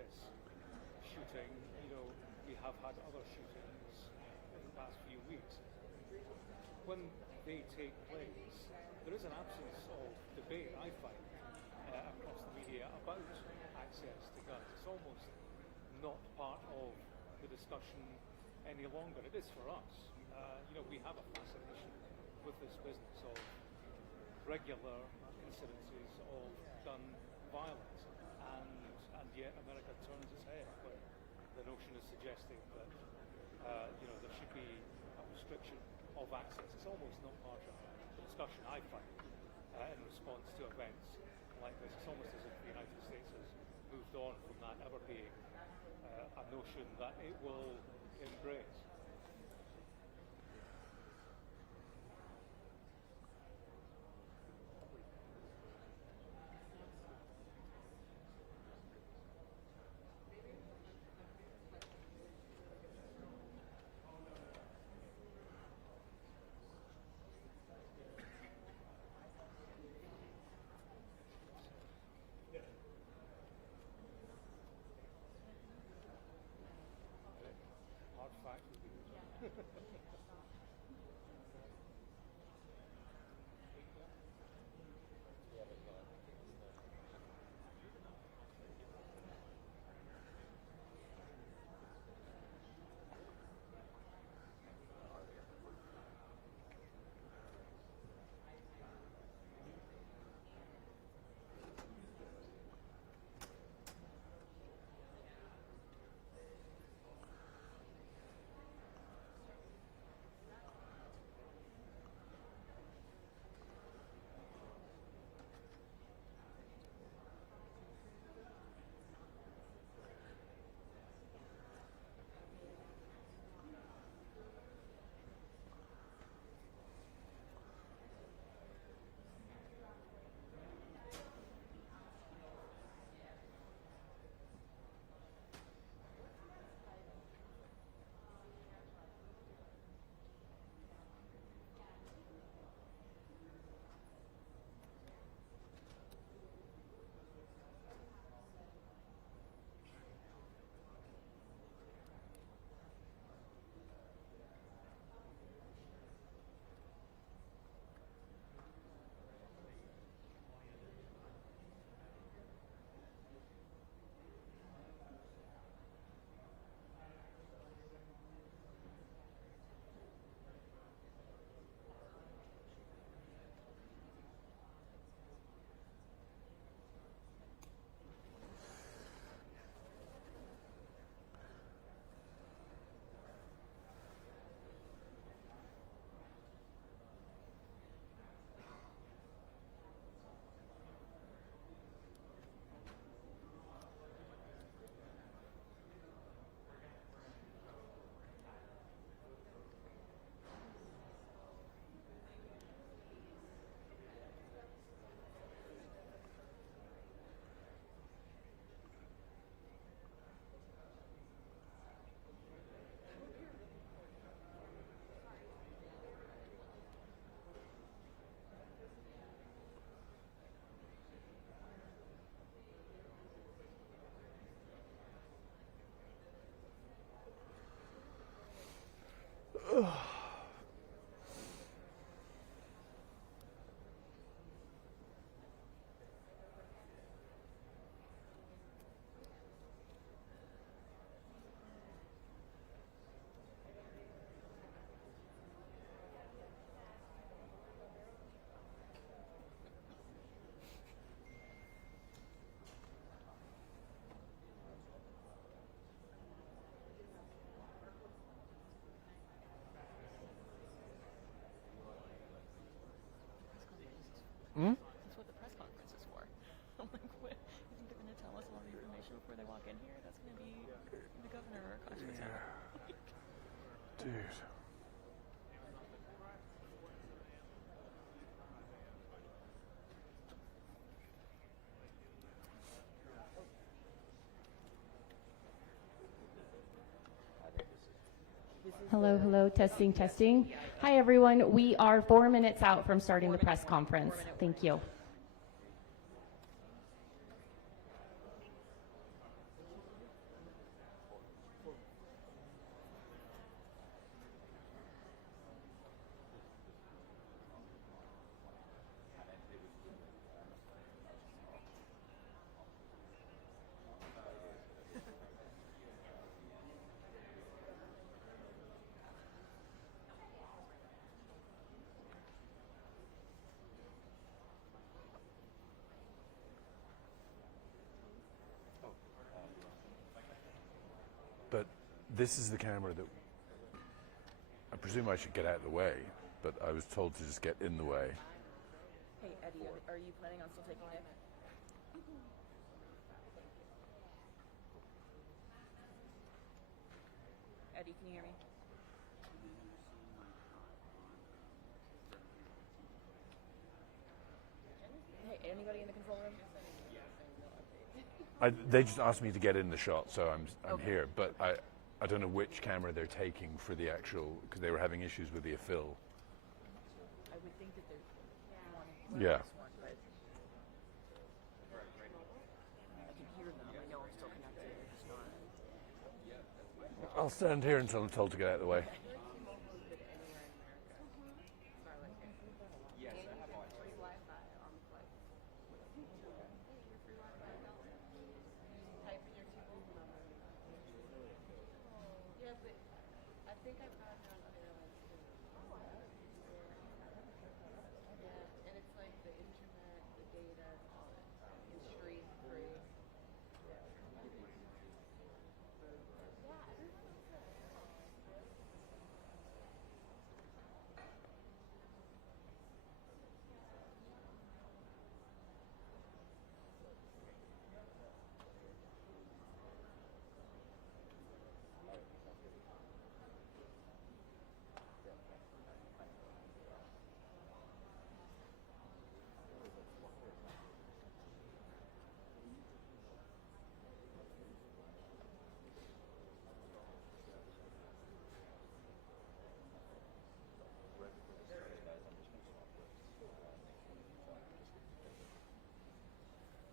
this shooting. We have had other shootings in the past few weeks. When they take place, there is an absence of debate, I find, across the media about access to guns. It's almost not part of the discussion any longer. It is for us. We have a fascination with this business of regular incidences of gun violence, and yet America turns its head when the notion is suggesting that there should be a restriction of access. It's almost not part of the discussion, I find, in response to events like this. It's almost as if the United States has moved on from that ever being a notion that it will embrace. Hard fact would be Hmm? That's what the press conference is for. I'm like, what? You think they're going to tell us a lot of information before they walk in here? That's going to be the governor or Congress. Dude. Hello, hello, testing, testing. Hi, everyone. We are 4 minutes out from starting the press conference. Thank you. this is the camera that I presume I should get out of the way, but I was told to just get in the way. Hey, Eddie, are you planning on still taking Nick? Eddie, can you hear me? Hey, anybody in the control room? They just asked me to get in the shot, so I'm Okay. here. But I don't know which camera they're taking for the actual, because they were having issues with the fill. I would think that there's one. Yeah. This one, but I can hear them. I know I'm still connected. They're just not. I'll stand here until I'm told to get out of the way.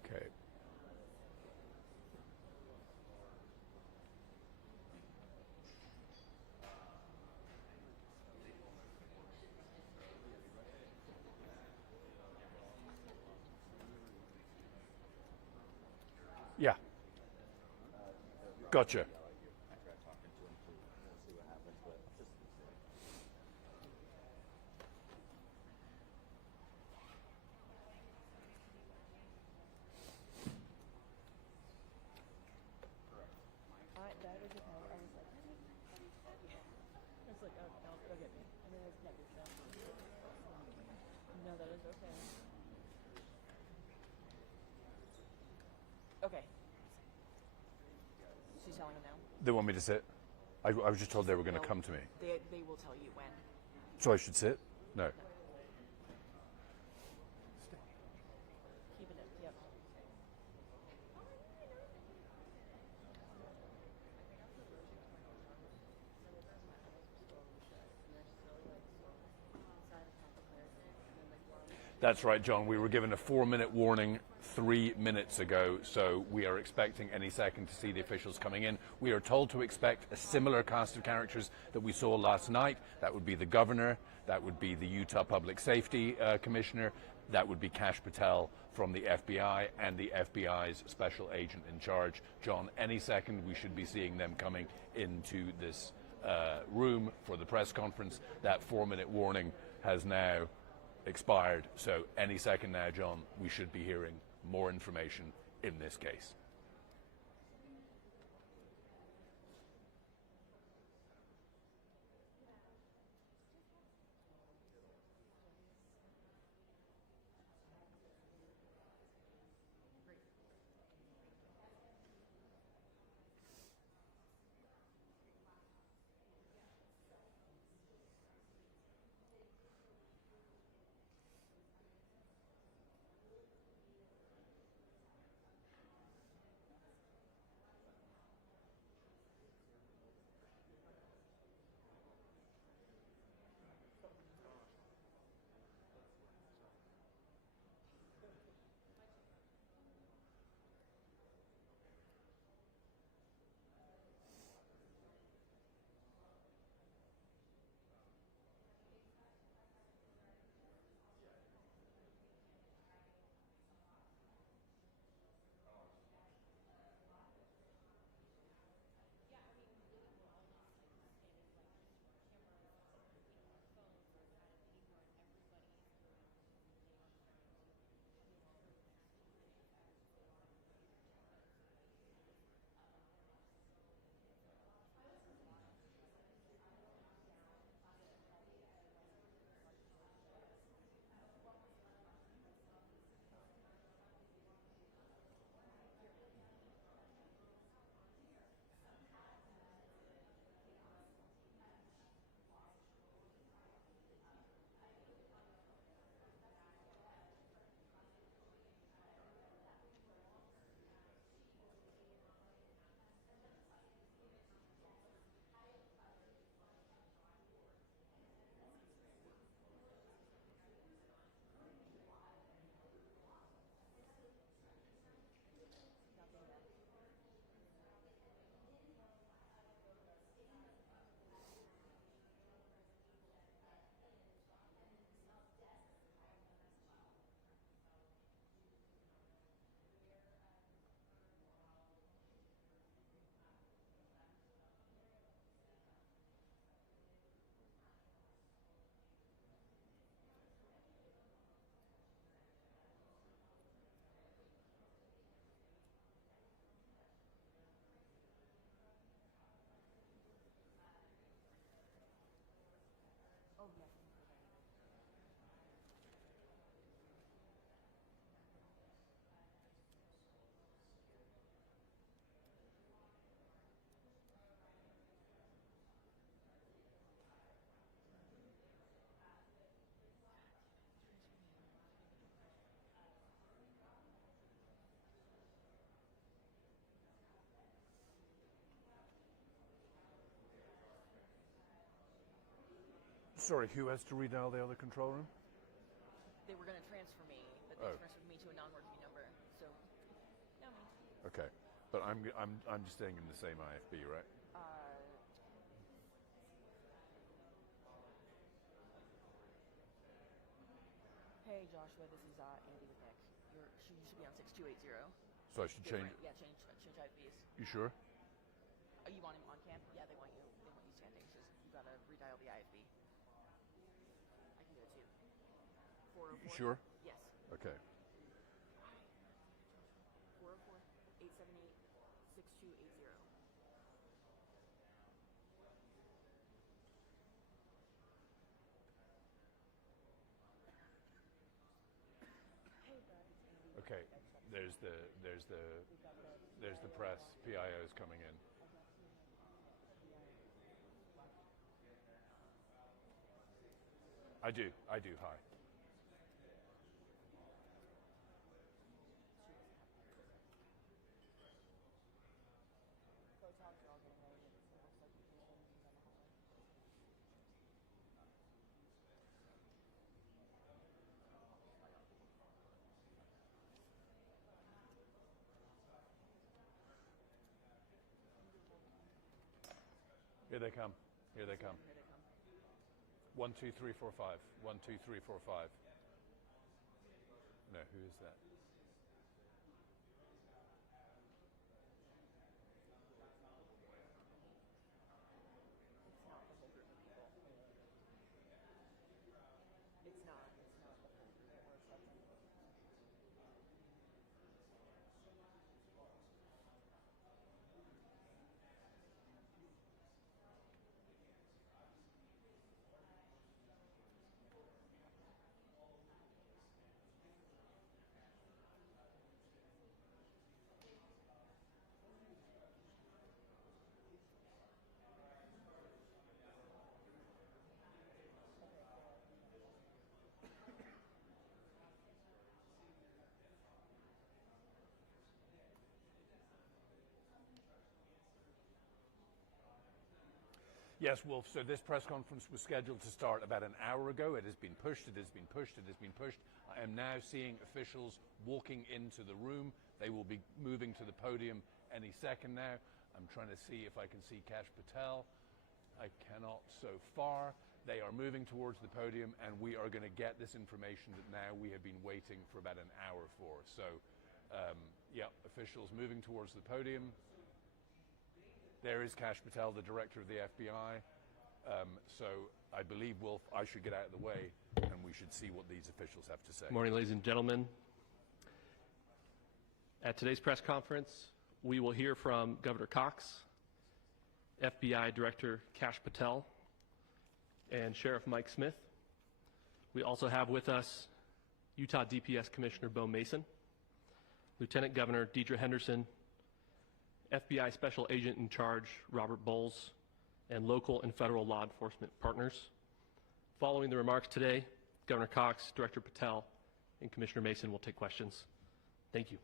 Okay. Yeah. Gotcha. That was okay. I was like, it's like, oh, don't go get me. I mean, it's never so. No, that is okay. Okay. She's telling him now. They want me to sit? I was just told they were going to No, come to me. They will tell you when. So I should sit? No. Keeping it. Yep. That's right, John. We were given a 4-minute warning 3 minutes ago, so we are expecting any second to see the officials coming in. We are told to expect a similar cast of characters that we saw last night. That would be the governor, that would be the Utah Public Safety Commissioner, that would be Kash Patel from the FBI, and the FBI's special agent in charge. John, any second we should be seeing them coming into this room for the press conference. That 4-minute warning has now expired, so any second now, John, we should be hearing more information in this case. Sorry, who has to redial the other control room? They were going to transfer me, but they transferred me to a non-working number. So, no me. Okay, but I'm just staying in the same IFB, right? Hey Joshua, this is Andy with Nick. You should be on 6280. So I should change. Yeah, change IVs. You sure? You want him on camp? Yeah, they want you standing. It's just you gotta redial the IFB. I can do it too. 404. You sure? Yes. Okay. 404-878-6280. Okay. There's the press. PIO's coming in. I do. Hi. Here they come. 1, 2, 3, 4, 5. 1, 2, 3, 4, 5. No, who is that? It's not the whole group that we're accepting. Yes, Wolf. So this press conference was scheduled to start about an hour ago. It has been pushed. I am now seeing officials walking into the room. They will be moving to the podium any second now. I'm trying to see if I can see Kash Patel. I cannot so far. They are moving towards the podium, and we are going to get this information that now we have been waiting for about an hour for. So, officials moving towards the podium. There is Kash Patel, the director of the FBI. So I believe, Wolf, I should get out of the way, and we should see what these officials have to say. Good morning, ladies and gentlemen. At today's press conference, we will hear from Governor Cox, FBI Director Kash Patel, and Sheriff Mike Smith. We also have with us Utah DPS Commissioner Bo Mason, Lieutenant Governor Deidre Henderson, FBI Special Agent in Charge Robert Bowles, and local and federal law enforcement partners. Following the remarks today, Governor Cox, Director Patel, and Commissioner Mason will take questions. Thank you.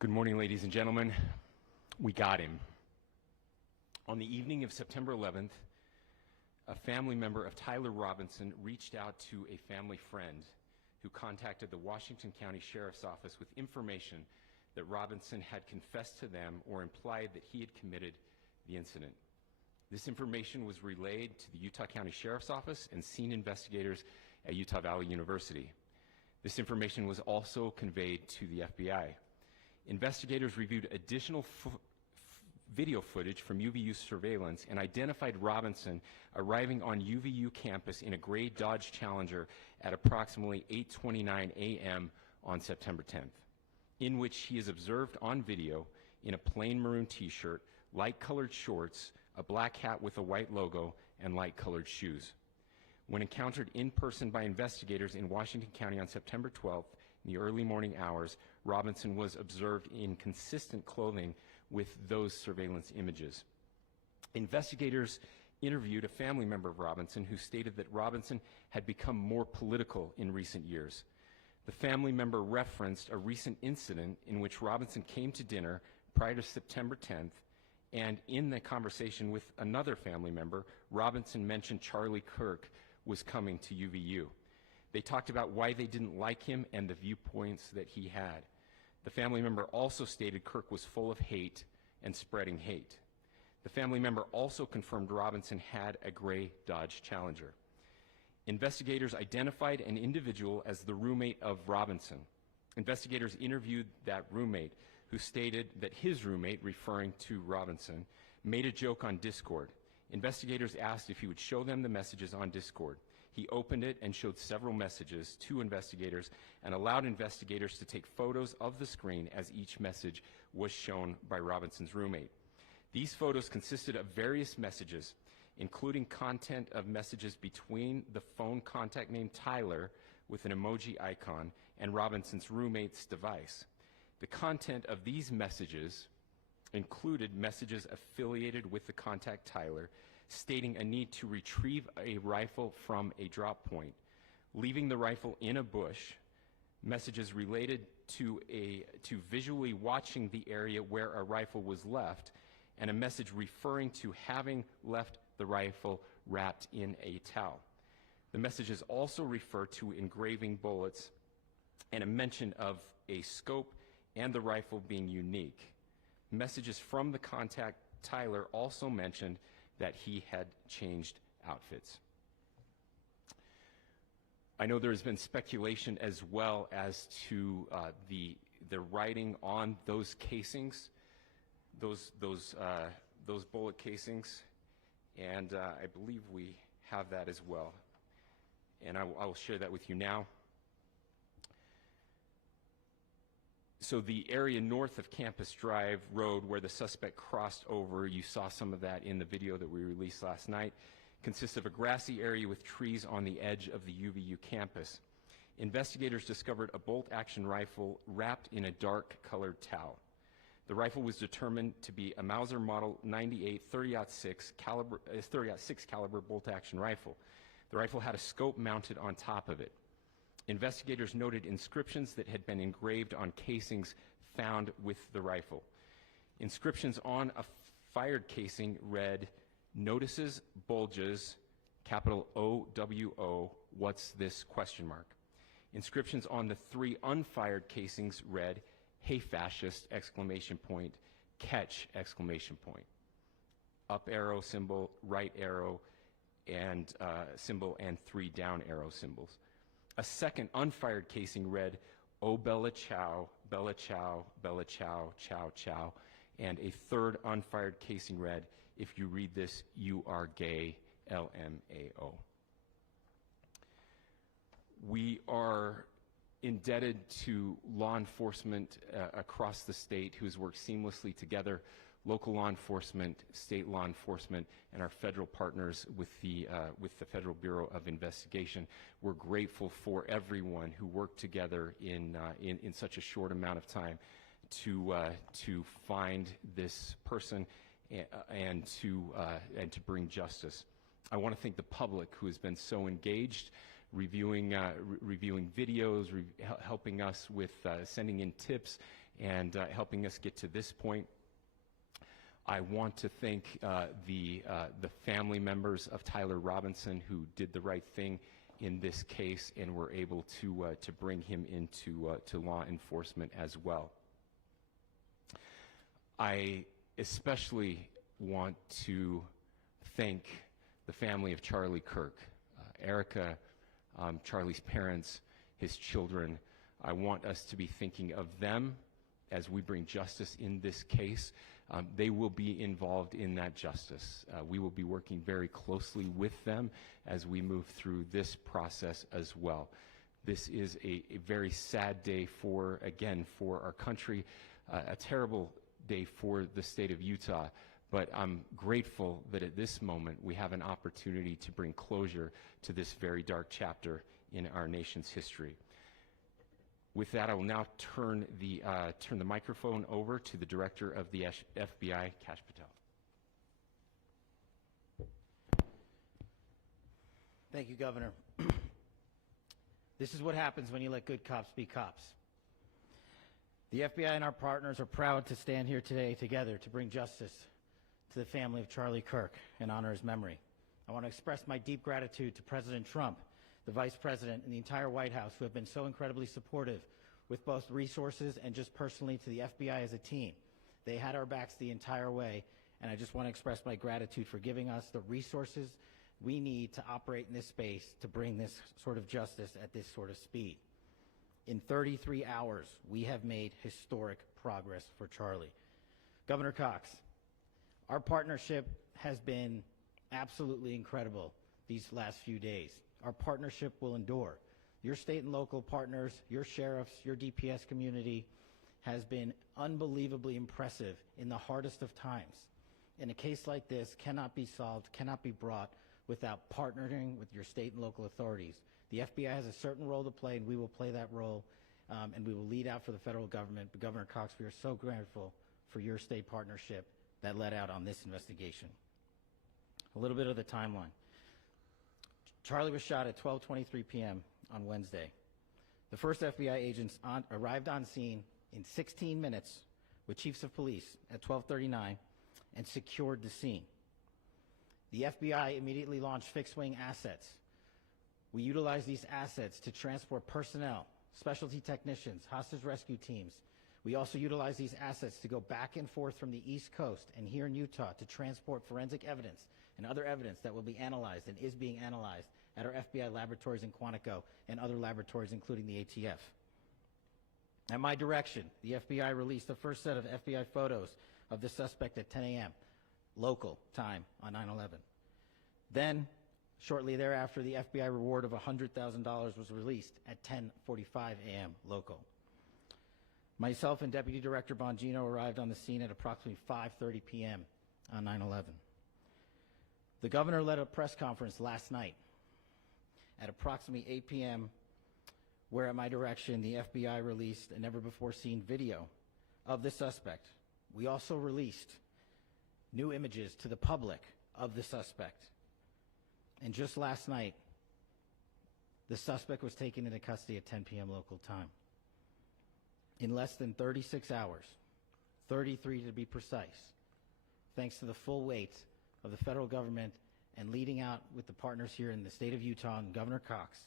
Good morning, ladies and gentlemen. We got him. On the evening of September 11th, a family member of Tyler Robinson reached out to a family friend who contacted the Washington County Sheriff's Office with information that Robinson had confessed to them or implied that he had committed the incident. This information was relayed to the Utah County Sheriff's Office and scene investigators at Utah Valley University. This information was also conveyed to the FBI. Investigators reviewed additional video footage from UVU surveillance and identified Robinson arriving on UVU campus in a gray Dodge Challenger at approximately 8:29 a.m. on September 10th, in which he is observed on video in a plain maroon t-shirt, light-colored shorts, a black hat with a white logo, and light-colored shoes. When encountered in person by investigators in Washington County on September 12th, in the early morning hours, Robinson was observed in consistent clothing with those surveillance images. Investigators interviewed a family member of Robinson who stated that Robinson had become more political in recent years. The family member referenced a recent incident in which Robinson came to dinner prior to September 10th, and in the conversation with another family member, Robinson mentioned Charlie Kirk was coming to UVU. They talked about why they didn't like him and the viewpoints that he had. The family member also stated Kirk was full of hate and spreading hate. The family member also confirmed Robinson had a gray Dodge Challenger. Investigators identified an individual as the roommate of Robinson. Investigators interviewed that roommate, who stated that his roommate, referring to Robinson, made a joke on Discord. Investigators asked if he would show them the messages on Discord. He opened it and showed several messages to investigators and allowed investigators to take photos of the screen as each message was shown by Robinson's roommate. These photos consisted of various messages, including content of messages between the phone contact named Tyler with an emoji icon and Robinson's roommate's device. The content of these messages included messages affiliated with the contact Tyler, stating a need to retrieve a rifle from a drop point, leaving the rifle in a bush, messages related to visually watching the area where a rifle was left, and a message referring to having left the rifle wrapped in a towel. The messages also refer to engraving bullets and a mention of a scope and the rifle being unique. Messages from the contact Tyler also mentioned that he had changed outfits. I know there has been speculation as well as to the writing on those casings, those bullet casings, and I believe we have that as well. And I will share that with you now. So the area north of Campus Drive Road where the suspect crossed over, you saw some of that in the video that we released last night, consists of a grassy area with trees on the edge of the UVU campus. Investigators discovered a bolt-action rifle wrapped in a dark-colored towel. The rifle was determined to be a Mauser Model 98 30-06 caliber bolt-action rifle. The rifle had a scope mounted on top of it. Investigators noted inscriptions that had been engraved on casings found with the rifle. Inscriptions on a fired casing read, "Notices, bulges, capital OWO, what's this, question mark." Inscriptions on the 3 unfired casings read, "Hey fascist, exclamation point, catch, exclamation point." Up arrow symbol, right arrow, and symbol, and 3 down arrow symbols. A second unfired casing read, "Oh Bella Chow, Bella Chow, Bella Chow, Chow Chow," and a third unfired casing read, "If you read this, you are gay, LMAO." We are indebted to law enforcement across the state who has worked seamlessly together, local law enforcement, state law enforcement, and our federal partners with the Federal Bureau of Investigation. We're grateful for everyone who worked together in such a short amount of time to find this person and to bring justice. I want to thank the public who has been so engaged, reviewing videos, helping us with sending in tips, and helping us get to this point. I want to thank the family members of Tyler Robinson who did the right thing in this case and were able to bring him into to law enforcement as well. I especially want to thank the family of Charlie Kirk, Erica, Charlie's parents, his children. I want us to be thinking of them as we bring justice in this case. They will be involved in that justice. We will be working very closely with them as we move through this process as well. This is a very sad day for our country, a terrible day for the state of Utah, but I'm grateful that at this moment we have an opportunity to bring closure to this very dark chapter in our nation's history. With that, I will now turn the microphone over to the Director of the FBI, Kash Patel. Thank you, Governor. This is what happens when you let good cops be cops. The FBI and our partners are proud to stand here today together to bring justice to the family of Charlie Kirk and honor his memory. I want to express my deep gratitude to President Trump, the Vice President, and the entire White House who have been so incredibly supportive with both resources and just personally to the FBI as a team. They had our backs the entire way, and I just want to express my gratitude for giving us the resources we need to operate in this space to bring this sort of justice at this sort of speed. In 33 hours, we have made historic progress for Charlie. Governor Cox, our partnership has been absolutely incredible these last few days. Our partnership will endure. Your state and local partners, your sheriffs, your DPS community has been unbelievably impressive in the hardest of times. And a case like this cannot be solved, cannot be brought without partnering with your state and local authorities. The FBI has a certain role to play, and we will play that role, and we will lead out for the federal government. But Governor Cox, we are so grateful for your state partnership that led out on this investigation. A little bit of the timeline. Charlie was shot at 12:23 p.m. on Wednesday. The first FBI agents arrived on scene in 16 minutes with chiefs of police at 12:39 and secured the scene. The FBI immediately launched fixed-wing assets. We utilized these assets to transport personnel, specialty technicians, hostage rescue teams. We also utilized these assets to go back and forth from the East Coast and here in Utah to transport forensic evidence and other evidence that will be analyzed and is being analyzed at our FBI laboratories in Quantico and other laboratories, including the ATF. At my direction, the FBI released the first set of FBI photos of the suspect at 10 a.m. local time on 9/11. Then, shortly thereafter, the FBI reward of $100,000 was released at 10:45 a.m. local. Myself and Deputy Director Bongino arrived on the scene at approximately 5:30 p.m. on 9/11. The governor led a press conference last night at approximately 8 p.m., where at my direction, the FBI released a never-before-seen video of the suspect. We also released new images to the public of the suspect. And just last night, the suspect was taken into custody at 10 p.m. local time. In less than 36 hours, 33 to be precise, thanks to the full weight of the federal government and leading out with the partners here in the state of Utah and Governor Cox,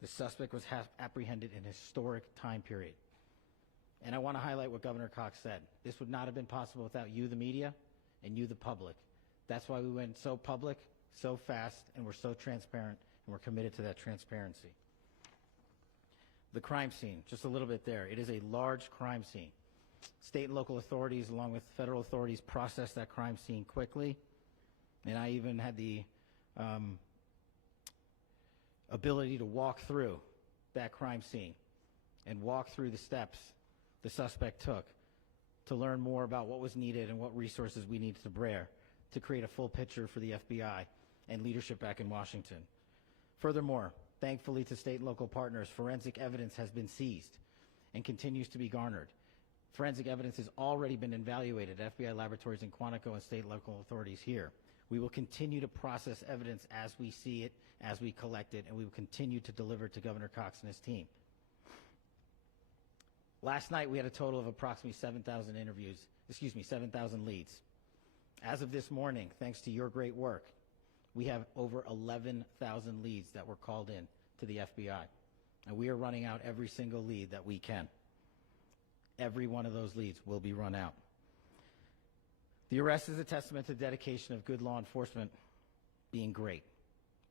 the suspect was apprehended in a historic time period. And I want to highlight what Governor Cox said. This would not have been possible without you, the media, and you, the public. That's why we went so public, so fast, and we're so transparent, and we're committed to that transparency. The crime scene, just a little bit there. It is a large crime scene. State and local authorities, along with federal authorities, processed that crime scene quickly. And I even had the ability to walk through that crime scene and walk through the steps the suspect took to learn more about what was needed and what resources we needed to bear to create a full picture for the FBI and leadership back in Washington. Furthermore, thankfully to state and local partners, forensic evidence has been seized and continues to be garnered. Forensic evidence has already been evaluated at FBI laboratories in Quantico and state and local authorities here. We will continue to process evidence as we see it, as we collect it, and we will continue to deliver to Governor Cox and his team. Last night, we had a total of approximately 7,000 leads. As of this morning, thanks to your great work, we have over 11,000 leads that were called in to the FBI. And we are running out every single lead that we can. Every one of those leads will be run out. The arrest is a testament to the dedication of good law enforcement being great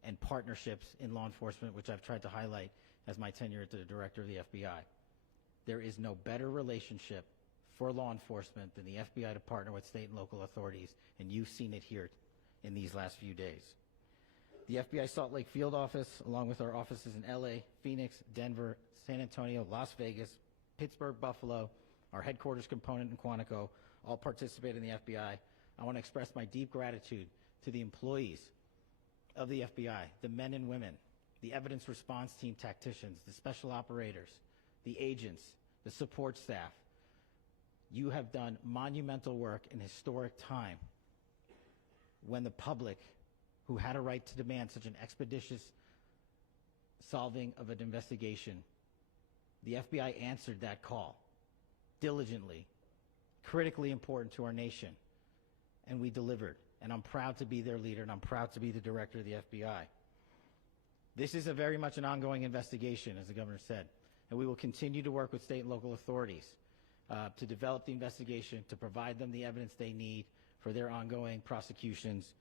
and partnerships in law enforcement, which I've tried to highlight as my tenure as the director of the FBI. There is no better relationship for law enforcement than the FBI to partner with state and local authorities, and you've seen it here in these last few days. The FBI Salt Lake field office, along with our offices in LA, Phoenix, Denver, San Antonio, Las Vegas, Pittsburgh, Buffalo, our headquarters component in Quantico, all participate in the FBI. I want to express my deep gratitude to the employees of the FBI, the men and women, the evidence response team tacticians, the special operators, the agents, the support staff. You have done monumental work in historic time when the public, who had a right to demand such an expeditious solving of an investigation, the FBI answered that call diligently, critically important to our nation, and we delivered. And I'm proud to be their leader, and I'm proud to be the director of the FBI. This is a very much an ongoing investigation, as the governor said, and we will continue to work with state and local authorities to develop the investigation, to provide them the evidence they need for their ongoing prosecutions,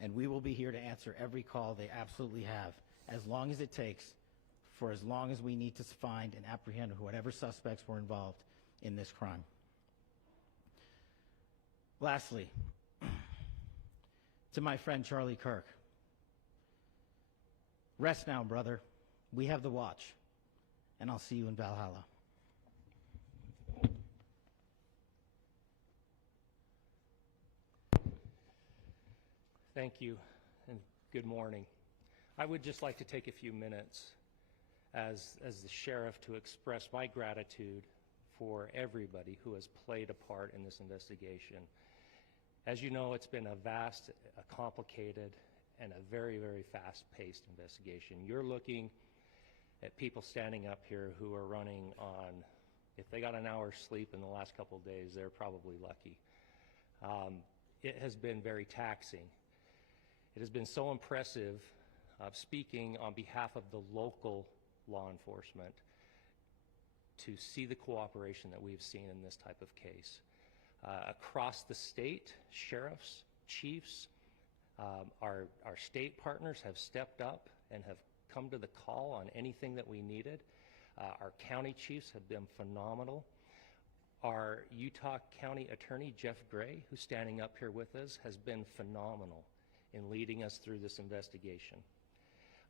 and we will be here to answer every call they absolutely have, as long as it takes, for as long as we need to find and apprehend whatever suspects were involved in this crime. Lastly, to my friend Charlie Kirk, rest now, brother. We have the watch, and I'll see you in Valhalla. Thank you, and good morning. I would just like to take a few minutes as the sheriff to express my gratitude for everybody who has played a part in this investigation. As you know, it's been a vast, a complicated, and a very, very fast-paced investigation. You're looking at people standing up here who are running on, if they got an hour's sleep in the last couple of days, they're probably lucky. It has been very taxing. It has been so impressive, speaking on behalf of the local law enforcement, to see the cooperation that we've seen in this type of case. Across the state, sheriffs, chiefs, our state partners have stepped up and have come to the call on anything that we needed. Our county chiefs have been phenomenal. Our Utah County Attorney, Jeff Gray, who's standing up here with us, has been phenomenal in leading us through this investigation.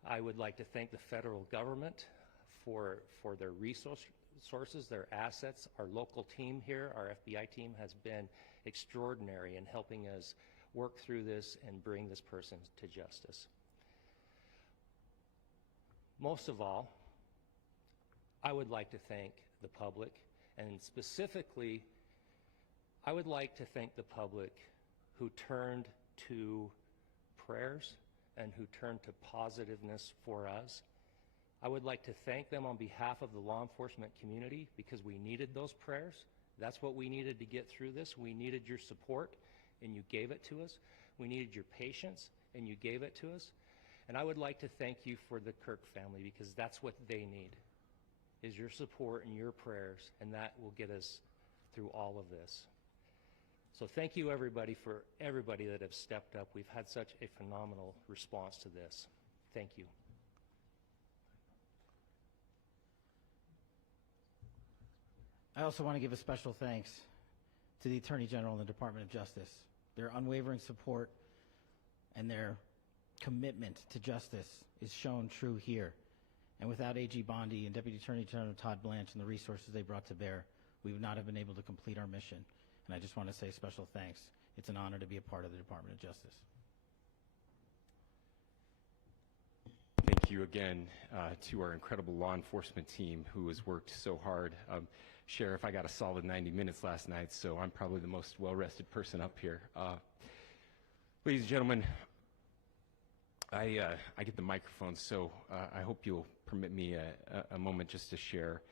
I would like to thank the federal government for their resources, their assets. Our local team here, our FBI team, has been extraordinary in helping us work through this and bring this person to justice. Most of all, I would like to thank the public, and specifically, I would like to thank the public who turned to prayers and who turned to positiveness for us. I would like to thank them on behalf of the law enforcement community, because we needed those prayers. That's what we needed to get through this. We needed your support, and you gave it to us. We needed your patience, and you gave it to us. And I would like to thank you for the Kirk family, because that's what they need, is your support and your prayers, and that will get us through all of this. So thank you, everybody, for everybody that have stepped up. We've had such a phenomenal response to this. Thank you. I also want to give a special thanks to the Attorney General and the Department of Justice. Their unwavering support and their commitment to justice is shown true here. And without AG Bondi and Deputy Attorney General Todd Blanche and the resources they brought to bear, we would not have been able to complete our mission. And I just want to say special thanks. It's an honor to be a part of the Department of Justice. Thank you again to our incredible law enforcement team who has worked so hard. Sheriff, I got a solid 90 minutes last night, so I'm probably the most well-rested person up here. Ladies and gentlemen, I get the microphone, so I hope you'll permit me a moment just to share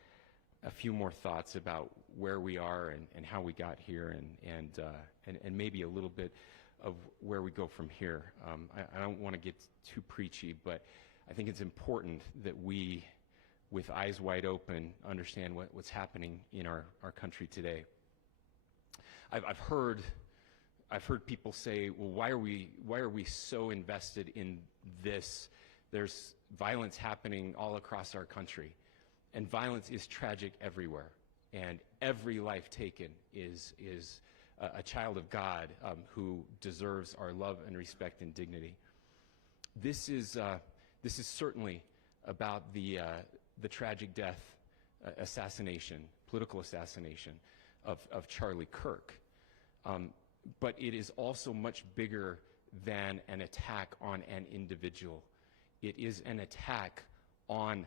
a few more thoughts about where we are and how we got here, and maybe a little bit of where we go from here. I don't want to get too preachy, but I think it's important that we, with eyes wide open, understand what's happening in our country today. I've heard people say, well, why are we so invested in this? There's violence happening all across our country, and violence is tragic everywhere, and every life taken is a child of God who deserves our love and respect and dignity. This is certainly about the tragic death, political assassination of Charlie Kirk. But it is also much bigger than an attack on an individual. It is an attack on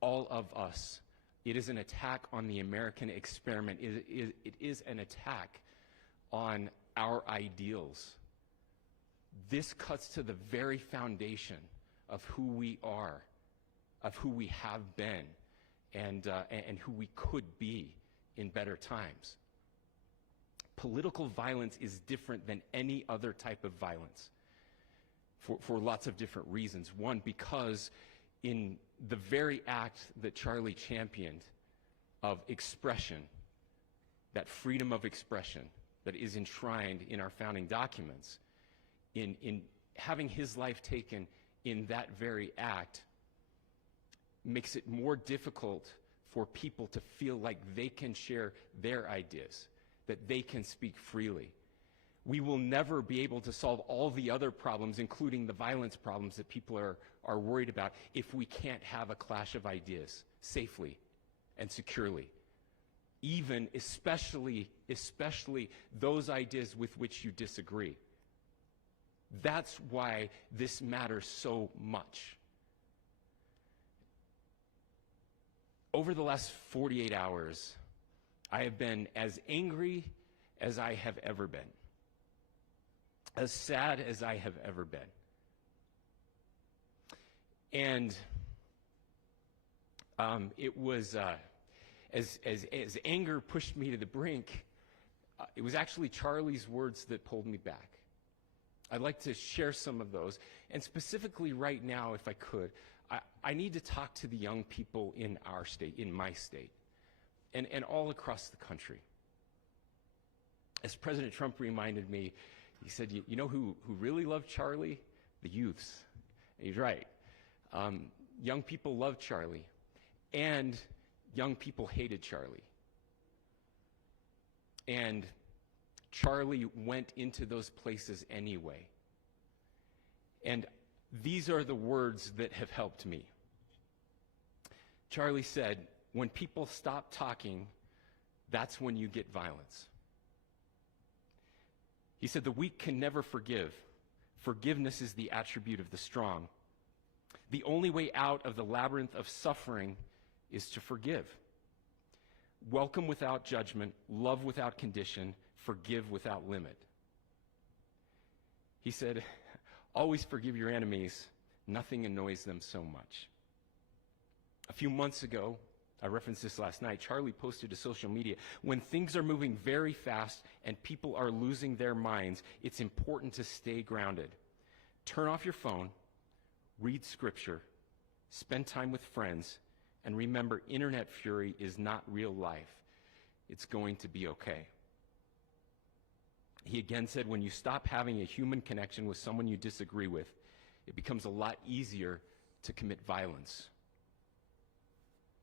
all of us It is an attack on the American experiment. It is an attack on our ideals. This cuts to the very foundation of who we are, of who we have been, and who we could be in better times. Political violence is different than any other type of violence for lots of different reasons. One, because in the very act that Charlie championed of expression, that freedom of expression that is enshrined in our founding documents, in having his life taken in that very act, makes it more difficult for people to feel like they can share their ideas, that they can speak freely. We will never be able to solve all the other problems, including the violence problems that people are worried about, if we can't have a clash of ideas safely and securely. Even, especially those ideas with which you disagree. That's why this matters so much. Over the last 48 hours, I have been as angry as I have ever been, as sad as I have ever been. And it was, as anger pushed me to the brink, it was actually Charlie's words that pulled me back. I'd like to share some of those. And specifically right now, if I could, I need to talk to the young people in our state, in my state, and all across the country. As President Trump reminded me, he said, you know who really loved Charlie? The youths. And he's right. Young people loved Charlie, and young people hated Charlie. And Charlie went into those places anyway. And these are the words that have helped me. Charlie said, when people stop talking, that's when you get violence. He said, the weak can never forgive. Forgiveness is the attribute of the strong. The only way out of the labyrinth of suffering is to forgive. Welcome without judgment, love without condition, forgive without limit. He said, always forgive your enemies. Nothing annoys them so much. A few months ago, I referenced this last night, Charlie posted to social media, when things are moving very fast and people are losing their minds, it's important to stay grounded. Turn off your phone, read scripture, spend time with friends, and remember, internet fury is not real life. It's going to be okay. He again said, when you stop having a human connection with someone you disagree with, it becomes a lot easier to commit violence.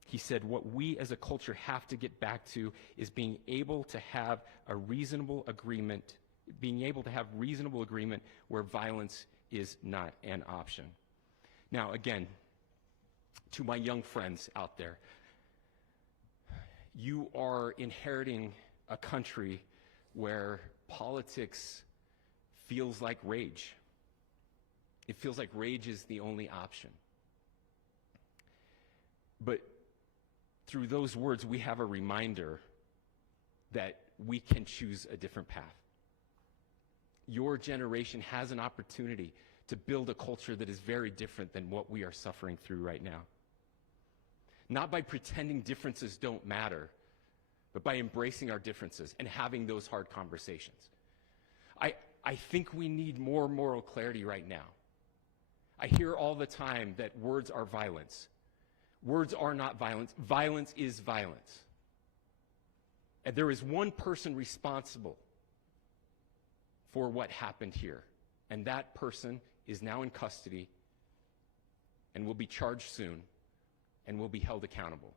He said, what we as a culture have to get back to is being able to have a reasonable agreement, where violence is not an option. Now, again, to my young friends out there, you are inheriting a country where politics feels like rage. It feels like rage is the only option. But through those words, we have a reminder that we can choose a different path. Your generation has an opportunity to build a culture that is very different than what we are suffering through right now. Not by pretending differences don't matter, but by embracing our differences and having those hard conversations. I think we need more moral clarity right now. I hear all the time that words are violence. Words are not violence. Violence is violence. And there is one person responsible for what happened here. And that person is now in custody and will be charged soon and will be held accountable.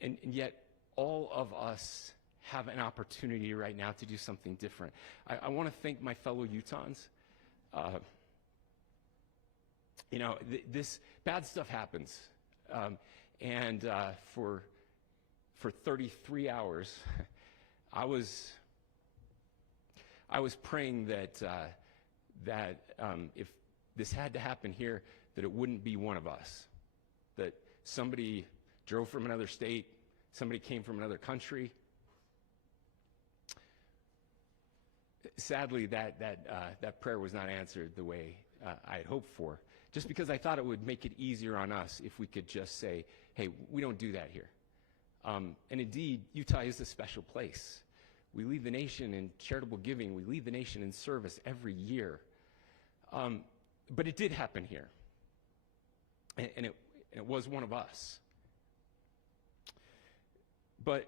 And yet, all of us have an opportunity right now to do something different. I want to thank my fellow Utahns. This bad stuff happens. And for 33 hours, I was praying that if this had to happen here, that it wouldn't be one of us. That somebody drove from another state, somebody came from another country. Sadly, that prayer was not answered the way I had hoped for, just because I thought it would make it easier on us if we could just say, hey, we don't do that here. And indeed, Utah is a special place. We lead the nation in charitable giving. We lead the nation in service every year. But it did happen here. And it was one of us. But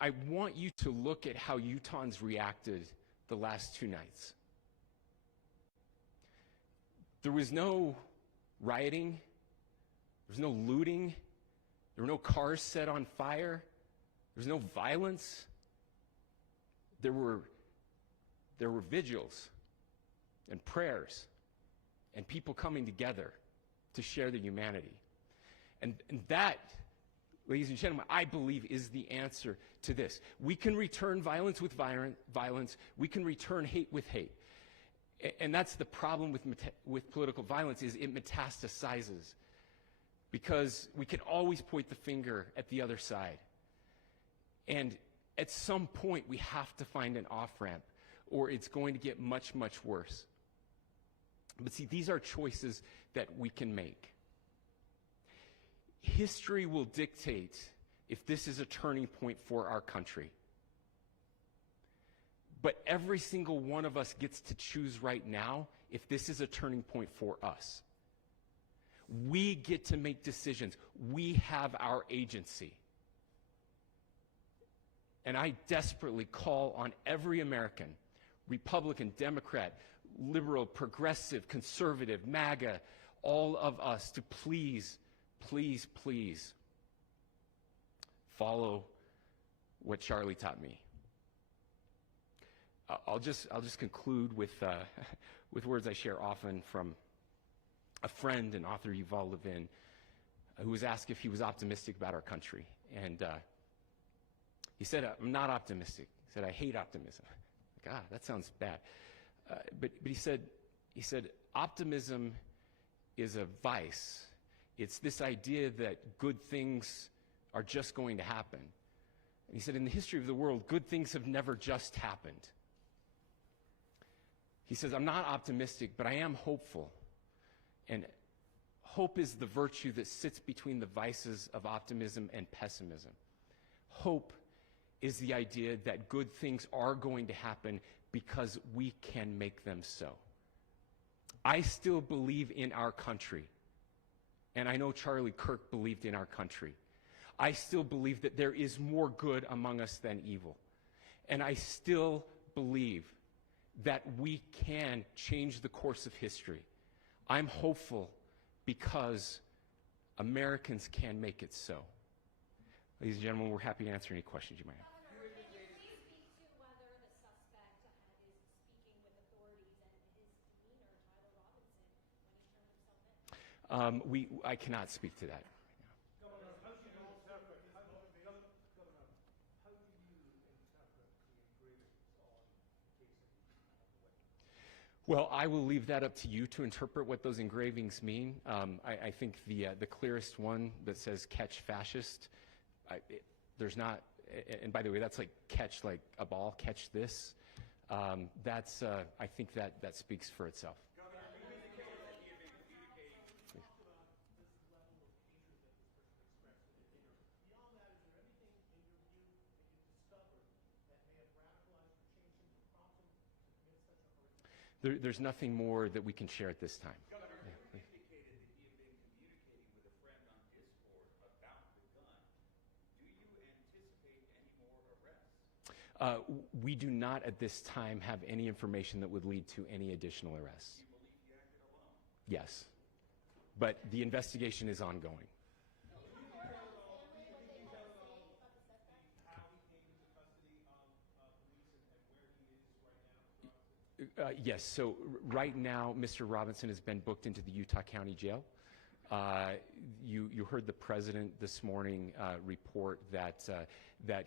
I want you to look at how Utahns reacted the last 2 nights. There was no rioting. There was no looting. There were no cars set on fire. There was no violence. There were vigils and prayers and people coming together to share their humanity. And that, ladies and gentlemen, I believe is the answer to this. We can return violence with violence. We can return hate with hate. And that's the problem with political violence, is it metastasizes. Because we can always point the finger at the other side. And at some point, we have to find an off-ramp, or it's going to get much, much worse. But see, these are choices that we can make. History will dictate if this is a turning point for our country. But every single one of us gets to choose right now if this is a turning point for us. We get to make decisions. We have our agency. And I desperately call on every American, Republican, Democrat, liberal, progressive, conservative, MAGA, all of us to please, please, please follow what Charlie taught me. I'll just conclude with words I share often from a friend and author, Yuval Levin, who was asked if he was optimistic about our country. And he said, I'm not optimistic. He said, I hate optimism. God, that sounds bad. But he said, optimism is a vice. It's this idea that good things are just going to happen. And he said, in the history of the world, good things have never just happened. He says, I'm not optimistic, but I am hopeful. And hope is the virtue that sits between the vices of optimism and pessimism. Hope is the idea that good things are going to happen because we can make them so. I still believe in our country. And I know Charlie Kirk believed in our country. I still believe that there is more good among us than evil. And I still believe that we can change the course of history. I'm hopeful because Americans can make it so. Ladies and gentlemen, we're happy to answer any questions you might have. Governor, can you please speak to whether the suspect is speaking with authorities and his demeanor, Tyler Robinson, when he turned himself in? I cannot speak to that. Governor, how do you interpret the engravings on the case of Well, I will leave that up to you to interpret what those engravings mean. I think the clearest one that says "catch fascist," there's not, and by the way, that's like catch like a ball, catch this. That's I think that speaks for itself. There's nothing more that we can share at this time. Governor, you indicated that you have been communicating with a friend on Discord about the gun. Do you anticipate any more arrests? We do not at this time have any information that would lead to any additional arrests. Do you believe you acted alone? Yes, but the investigation is ongoing. Yes, so right now, Mr. Robinson has been booked into the Utah County Jail. You heard the president this morning report that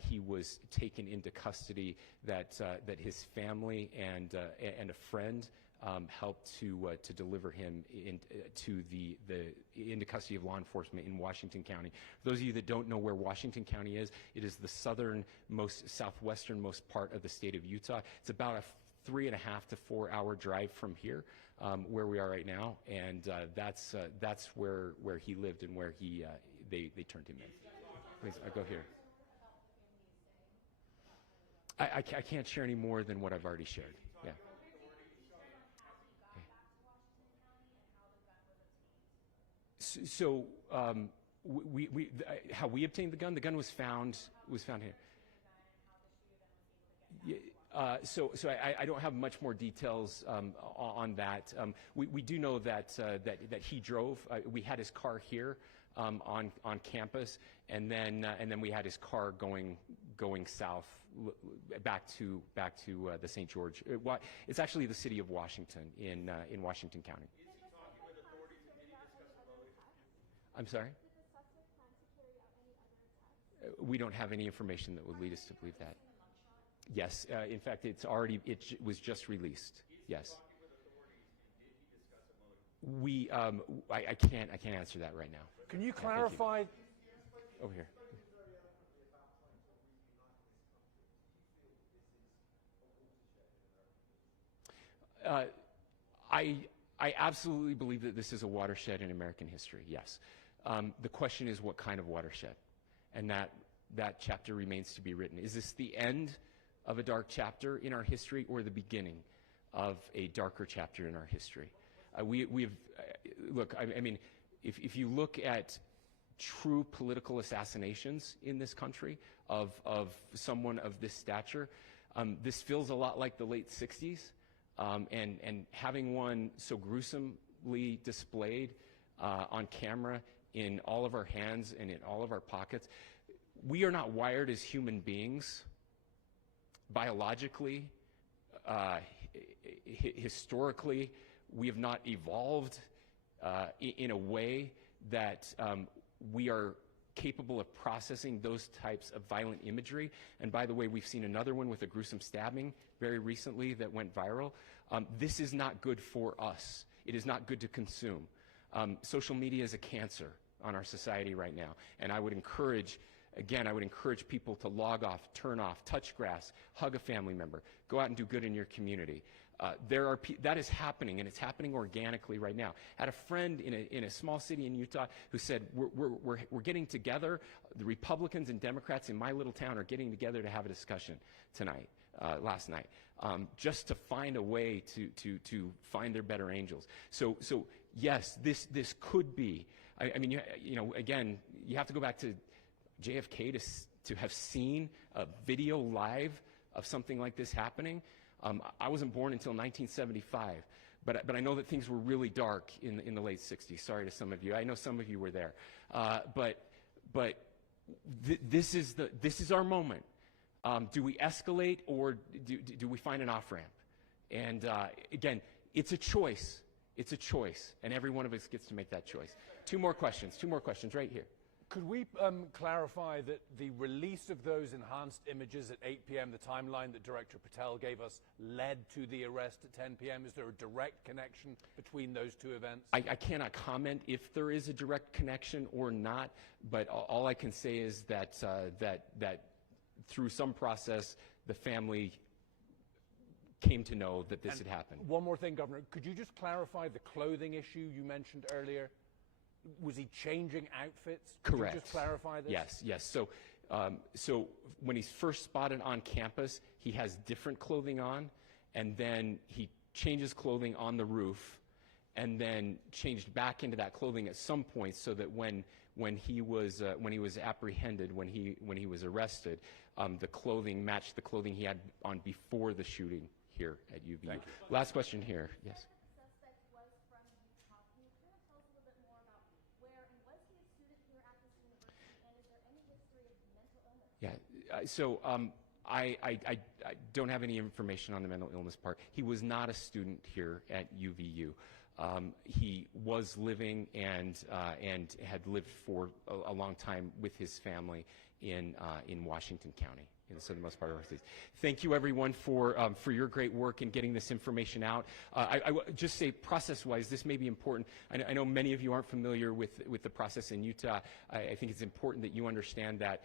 he was taken into custody, that his family and a friend helped to deliver him into custody of law enforcement in Washington County. For those of you that don't know where Washington County is, it is the southwesternmost part of the state of Utah. It's about a 3.5 to 4 hour drive from here, where we are right now, and that's where he lived and where they turned him in. Please, I'll go here. I can't share any more than what I've already shared. Yeah. So how we obtained the gun? The gun was found here. So I don't have much more details on that. We do know that he drove. We had his car here on campus, and then we had his car going south back to the St. George. It's actually the city of Washington in Washington County. Is he talking with authorities? Did he discuss a motive? I'm sorry? Did the suspect plan to carry out any other attacks? We don't have any information that would lead us to believe that. Yes, in fact, it was just released. Yes. I can't answer that right now. Can you clarify? Over here. I absolutely believe that this is a watershed in American history. Yes. The question is, what kind of watershed? And that chapter remains to be written. Is this the end of a dark chapter in our history, or the beginning of a darker chapter in our history? Look, I mean, if you look at true political assassinations in this country of someone of this stature, this feels a lot like the late 60s, and having one so gruesomely displayed on camera in all of our hands and in all of our pockets. We are not wired as human beings biologically, historically. We have not evolved in a way that we are capable of processing those types of violent imagery. And by the way, we've seen another one with a gruesome stabbing very recently that went viral. This is not good for us. It is not good to consume. Social media is a cancer on our society right now. And I would encourage people to log off, turn off, touch grass, hug a family member, go out and do good in your community. That is happening, and it's happening organically right now. I had a friend in a small city in Utah who said, we're getting together, the Republicans and Democrats in my little town are getting together to have a discussion last night, just to find a way to find their better angels. So yes, this could be, I mean, again, you have to go back to JFK to have seen a video live of something like this happening. I wasn't born until 1975, but I know that things were really dark in the late 60s. Sorry to some of you. I know some of you were there. This is our moment. Do we escalate, or do we find an off-ramp? And again, it's a choice. It's a choice, and every one of us gets to make that choice. Two more questions right here. Could we clarify that the release of those enhanced images at 8 p.m., the timeline that Director Patel gave us, led to the arrest at 10 p.m.? Is there a direct connection between those two events? I cannot comment if there is a direct connection or not, but all I can say is that through some process, the family came to know that this had happened. One more thing, Governor. Could you just clarify the clothing issue you mentioned earlier? Was he changing outfits? Correct. Could you just clarify this? Yes. So when he's first spotted on campus, he has different clothing on, and then he changes clothing on the roof, and then changed back into that clothing at some point, so that when he was apprehended, when he was arrested, the clothing matched the clothing he had on before the shooting here at UVU. Last question here. Yes. So I don't have any information on the mental illness part. He was not a student here at UVU. He was living and had lived for a long time with his family in Washington County. in the southernmost part of our state. Thank you, everyone, for your great work in getting this information out. I would just say, process-wise, this may be important. I know many of you aren't familiar with the process in Utah. I think it's important that you understand that.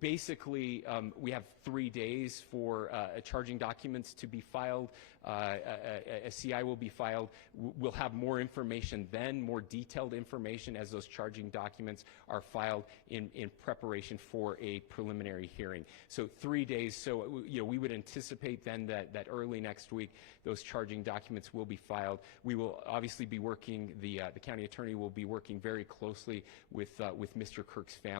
Basically, we have 3 days for charging documents to be filed. A CI will be filed. We'll have more information then, more detailed information as those charging documents are filed in preparation for a preliminary hearing. So 3 days. So we would anticipate then that early next week those charging documents will be filed. We will obviously be working. The county attorney will be working very closely with Mr. Kirk's family.